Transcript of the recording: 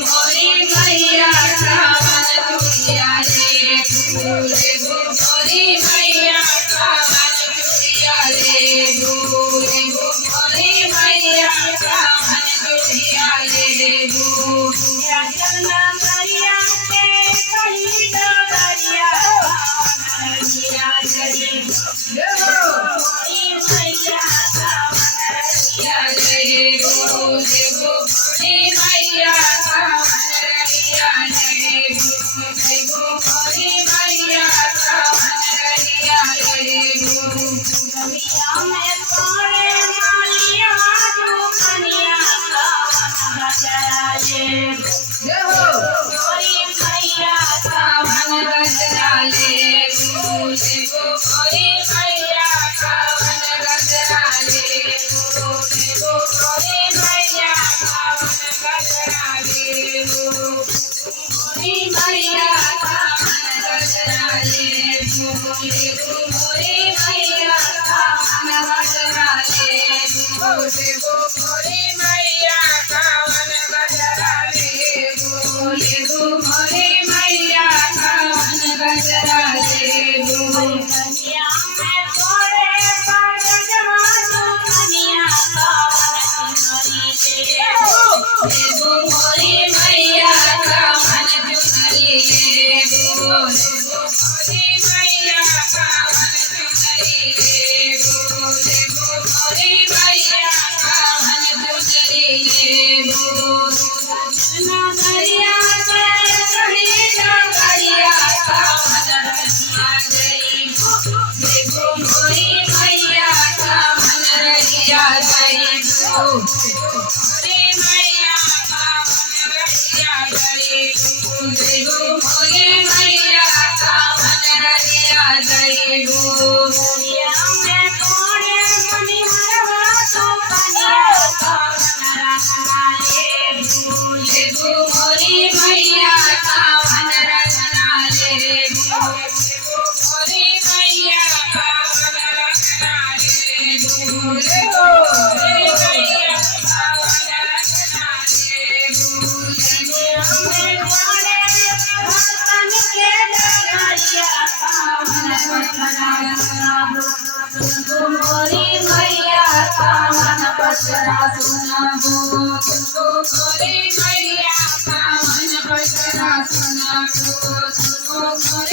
मोरी मैया कावन चुड़िया ले मोरी मैया कावन चुड़िया ले मोरी मैया कावन चुड़िया ले चलना करिया के कली डगरिया मैया जय मोरी मैया कावन चुड़िया ले मोरी मैया कावन चुड़िया ले मोरी मैया कावन चुड़िया ले दुनिया में पड़े मालिया दुखनिया कावन गजरा ले मोरी मैया कावन गजरा ले मोरी मैया कावन गजरा ले मोरी मैया कावन गजरा ले मोरी मैया कावन गजरा ले मोरी मैया कावन गजरा ले मोरी मैया कावन गजरा ले मोरी मैया कावन गजरा ले दुनिया में थोड़े बाजवा दुनिया कावन चुनरी ले मोरी मैया कावन चुनरी ले मोरी मैया कावन चुनरी ले मोरी मैया कावन चुनरी ले चलना करिया के कली डगरिया कावन रसिया जई मोरी मैया कावन रसिया जई मोरी मैया कावन रसिया जई मोरी मैया कावन रसिया जई दुनिया में थोड़े मनी हरवा तो कनिया कावन रसना ले मोरी मैया कावन रसना ले मोरी मैया कावन रसना ले मोरी मैया कावन रसना ले दुनिया में थोड़े भक्तन के डगरिया कावन पसरा सुनाबो मोरी मैया कावन पसरा सुनाबो मोरी मैया कावन पसरा सुनाबो मोरी